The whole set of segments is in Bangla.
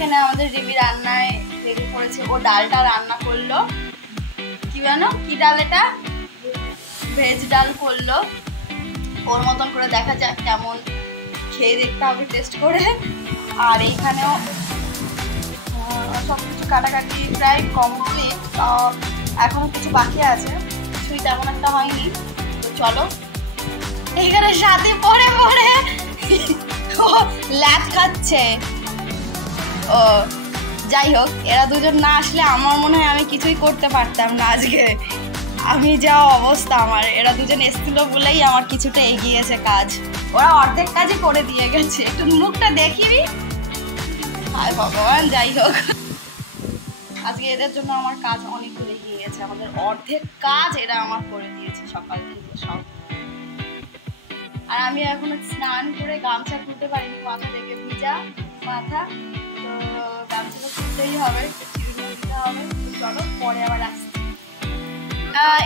এখানে আমাদের রিমি রান্নায় রেডি করেছে, ও ডালটা রান্না করলো। কি জানো কি ডাল এটা? ভেজ ডাল করলো। ওর মতন করে দেখা যাক কেমন, খেয়ে দেখতে হবে টেস্ট করে। আর এইখানেও সব কিছু কাটাকাটি প্রায় কমপ্লিট, এখনো কিছু বাকি আছে, কিছুই তেমন একটা হয়নি। তো চলো, এইখানে সাথে পরে পরে ল্যাদ খাচ্ছে। ও যাই হোক, এরা দুজন না আসলে আমার মনে হয় আমি কিছুই করতে পারতাম না আজকে। আমি যা অবস্থা আমার, এরা দুজন এসেছিল বলেই আমার কিছুটা এগিয়েছে কাজ। ওরা অর্ধেক কাজই করে দিয়ে গেছে। একটু মুখটা দেখিবি? হায় ভগবান। যাই হোক, আজকে এদের জন্য আমার কাজ অনেক দূর এগিয়ে গেছে। আমাদের অর্ধেক কাজ এরা আমার করে দিয়েছে সকাল থেকে সব। আর আমি এখনো স্নান করে গামছা খুলতে পারিনি, মাথা থেকে ভিজা মাথা, তো গামছাটা খুলতেই হবে, দিতে হবে। চলো পরে আবার আসছি।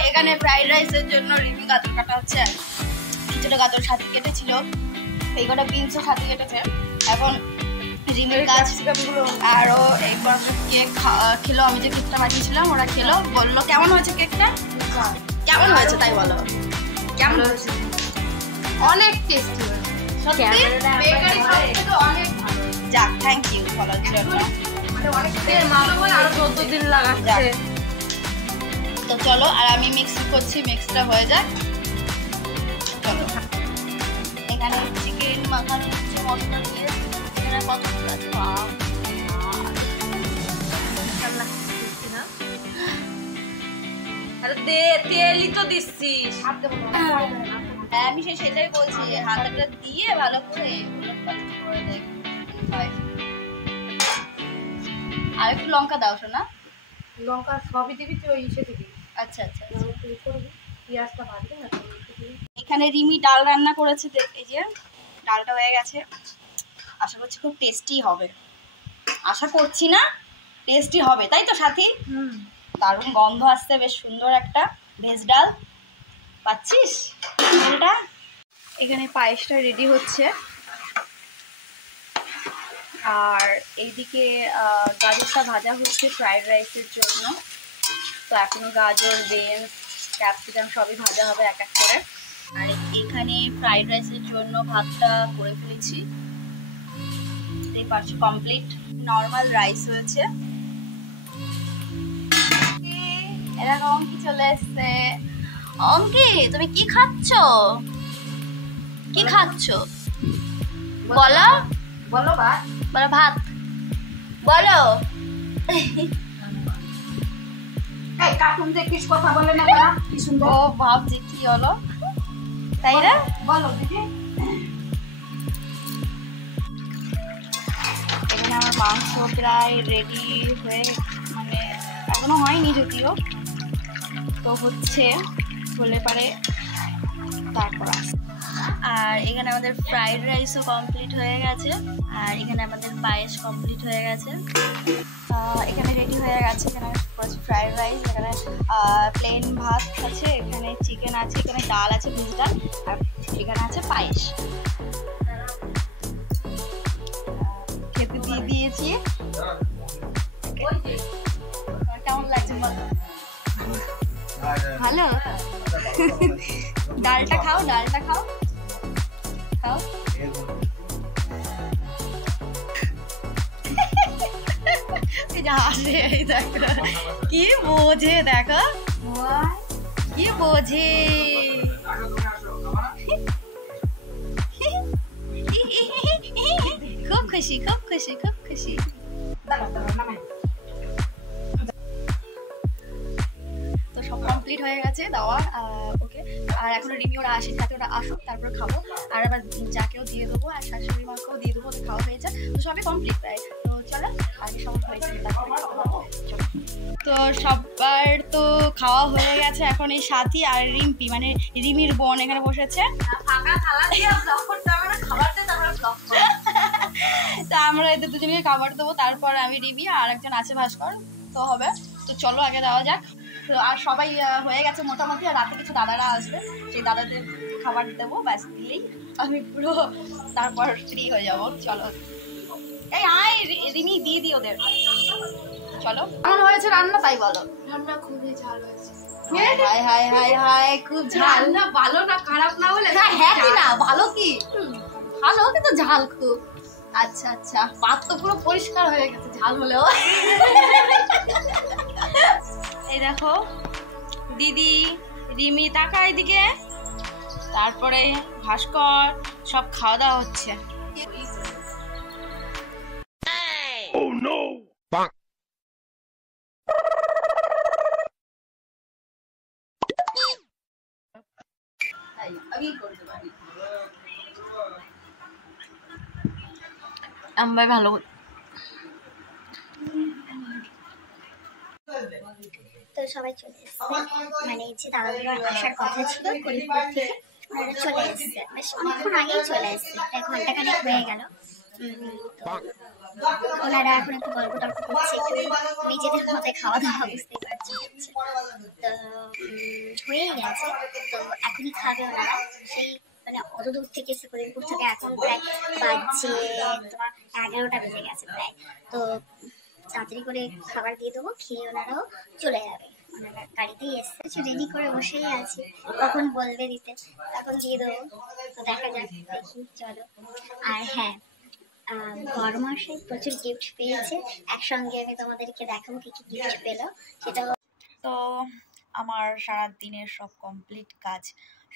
এখানে ফ্রাইড রাইসের জন্য রিমি গাজর কাটা হচ্ছে। কিছুটা গাজর সাথে কেটেছিল, এই কটা বিনসও সাথে কেটেছে। এখন রিমির কাজ আরও একবার কেক খেলো। আমি যে কেকটা বানিয়েছিলাম ওরা খেলো, বললো কেমন হয়েছে কেকটা, কেমন হয়েছে তাই বলো। কেমন হয়েছে? অনেক টেস্টি হয়েছে সত্যি, বেকারি সব থেকে অনেক ভালো। যাক, থ্যাংক ইউ বলার জন্য। মানে অনেক আরো 14 দিন লাগাচ্ছে। তো চলো, আর আমি মিক্স করছি, মিক্সটা হয়ে যাক। চলো, এখানে চিকেন মাখানো হচ্ছে মশলা দিয়ে। এখানে কতগুলো আছে, তেলই তো দিচ্ছিস। হ্যাঁ, আমি সেটাই বলছি, হাতটা দিয়ে ভালো করে আর একটু লঙ্কা দাও শোনা। লঙ্কা সবই দিবি তো ইসে দিবি। আচ্ছা আচ্ছা, পেঁয়াজটা ভাজবে না। এখানে রিমি ডাল রান্না করেছে, এই যে ডালটা হয়ে গেছে। আশা করছি খুব টেস্টি হবে, আশা করছি না টেস্টি হবে, তাই তো সাথী? দারুণ গন্ধ আসছে, বেশ সুন্দর একটা ভেজ ডাল। পাচ্ছিস ডালটা? এখানে পায়েসটা রেডি হচ্ছে। আর এইদিকে গাজরটা ভাজা হচ্ছে ফ্রাইড রাইসের জন্য। তো এখনো গাজর, বিনস, ক্যাপসিকাম সবই ভাজা হবে এক এক করে। আর এখানে ফ্রাইড রাইসের জন্য ভাতটা করে ফেলেছি, এই পাশে কমপ্লিট। নর্মাল রাইস হয়েছে। এরকম অঙ্কি চলে এসছে। অঙ্কি, তুমি কি খাচ্ছ? কি খাচ্ছ বলো? বলো ভাত, বলো ভাত, বলো। এই কার্টুন দেখিস, কথা বলে না তারা? কি সুন্দর। ও ভাবছি কি হলো, তাই না? বলো দিদি। এখানে আমার মাংস প্রায় রেডি হয়ে, মানে এখনো হয়নি যদিও, তো হচ্ছে, হলে পারে তারপর আসে। আর এখানে আমাদের ফ্রাইড রাইসও কমপ্লিট হয়ে গেছে। আর এখানে আমাদের পায়েস কমপ্লিট হয়ে গেছে। এখানে রেডি হয়ে গেছে। এখানে ফ্রাইড রাইস, এখানে প্লেন ভাত আছে, এখানে চিকেন আছে, এখানে ডাল আছে ভেজ ডাল, আর এখানে আছে পায়েস। খেতে দিয়ে দিয়েছি। কেমন লাগছে বলো? ভালো। ডালটা খাও, ডালটা খাও, খাও। দেখো কি বোঝে, দেখো কি বোঝে। খুব খুশি, খুব খুশি, খুব খুশি। তো সব কমপ্লিট হয়ে গেছে দেওয়া, ওকে। আর এখনো রিমি ওরা আসেনি, সাথে ওরা আসুক তারপর খাবো। আর আবার যাকেও দিয়ে দেবো, আর শাশুড়ি মাকেও দিয়ে দেবো, খাওয়া হয়ে যায়। তো সবই কমপ্লিট প্রায়। তো চলো, আগে সব হয়েছে তারপরে খাওয়া হবে। তো সবার তো খাওয়া হয়ে গেছে। এখন এই সাথী আর রিম্পি, মানে রিমির বোন, এখানে বসেছে। তা আমরা এদের দুজনকে খাবার দেবো, তারপর আমি রিমি আর একজন আছে ভাস্কর, তো হবে। তো চলো আগে দেওয়া যাক। তো আর সবাই হয়ে গেছে মোটামুটি। আর রাতে কিছু দাদারা আসবে, সেই দাদাদের খাবার দেবো, ব্যাস দিলেই আমি পুরো তারপর ফ্রি হয়ে যাবো। চলো, এই আয় রিমি দিয়ে দিই ওদের। চলো কেমন হয়েছে রান্না তাই বলো। রান্না খুবই ঝাল হয়েছে। হাই হাই হাই হাই খুব ঝাল। রান্না ভালো না খারাপ না বলে হ্যাঁ কি না ভালো কি ভালো কিন্তু ঝাল খুব। আচ্ছা আচ্ছা পাত তো পুরো পরিষ্কার হয়ে গেছে ঝাল হলেও। এই দেখো দিদি রিমি তাকা এদিকে, তারপরে ভাস্কর সব খাওয়া দাওয়া হচ্ছে। আমরা ভালো তো সবাই চলে এসছে, মানে যে দাদাগুলো আসার কথা ছিল করিমপুর থেকে ওনারা চলে এসছে, বেশ অনেকক্ষণ আগেই চলে এসছে, প্রায় ঘন্টাখানেক হয়ে গেল। তো ওনারা এখন একটু গল্প টল্প করছে, একটু নিজেদের মধ্যে খাওয়া দাওয়া বুঝতেই পারছি হচ্ছে। তো হয়েই গেছে, তো এখনই খাবে ওনারা। সেই মানে অত দূর থেকে এসে করিমপুর থেকে এখন প্রায় বাজছে তোমার 11টা বেজে গেছে প্রায়। তো তাড়াতাড়ি করে খাবার দিয়ে দেবো, খেয়ে ওনারাও চলে যাবে। ওনারা গাড়িতেই এসছে, রেডি করে বসেই আছি, কখন বলবে দিতে তখন দিয়ে দেবো। তো দেখা যাক দেখি, চলো। আর হ্যাঁ, বড় মশাই প্রচুর গিফট পেয়েছে, একসঙ্গে আমি তোমাদেরকে দেখাবো কি কি গিফট পেলো সেটা। তো আমার সারা দিনের সব কমপ্লিট কাজ,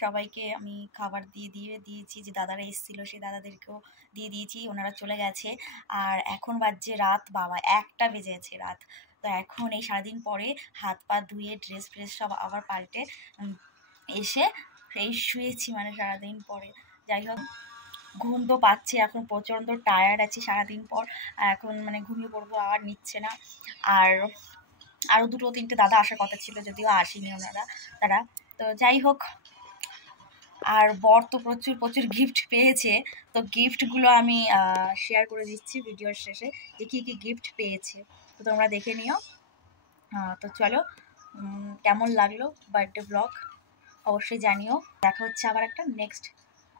সবাইকে আমি খাবার দিয়েছি, যে দাদারা এসেছিলো সেই দাদাদেরকেও দিয়ে দিয়েছি, ওনারা চলে গেছে। আর এখন বাজছে রাত, বাবা 1টা বেজেছে রাত। তো এখন এই সারাদিন পরে হাত পা ধুয়ে ড্রেস ফ্রেস সব আবার পাল্টে এসে এই শুয়েছি, মানে সারাদিন পরে। যাই হোক ঘুম তো পাচ্ছে, এখন প্রচণ্ড টায়ার্ড আছি সারাদিন পর, এখন মানে ঘুমিয়ে পড়বো, আর নিচ্ছে না। আর আরও 2-3টে দাদা আসার কথা ছিল, যদিও আসেনি তারা। তো যাই হোক, আর বর তো প্রচুর প্রচুর গিফট পেয়েছে, তো গিফটগুলো আমি শেয়ার করে দিচ্ছি ভিডিওর শেষে, যে কী কী গিফট পেয়েছে, তো তোমরা দেখে নিও। তো চলো, কেমন লাগলো বার্থডে ব্লগ অবশ্যই জানিও। দেখা হচ্ছে আবার একটা নেক্সট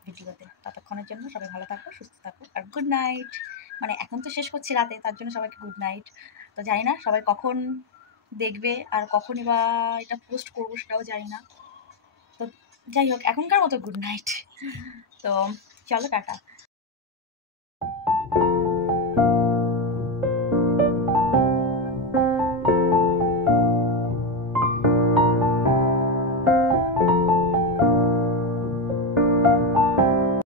ভিডিওতে। ততক্ষণের জন্য সবাই ভালো থাকো, সুস্থ থাকো, আর গুড নাইট। মানে এখন তো শেষ করছি রাতে, তার জন্য সবাইকে গুড নাইট। তো জানি না সবাই কখন দেখবে আর কখনই বা এটা পোস্ট করবো সেটাও জানি না। তো যাই হোক, এখনকার মতো গুড নাইট। তো চলো টাটা।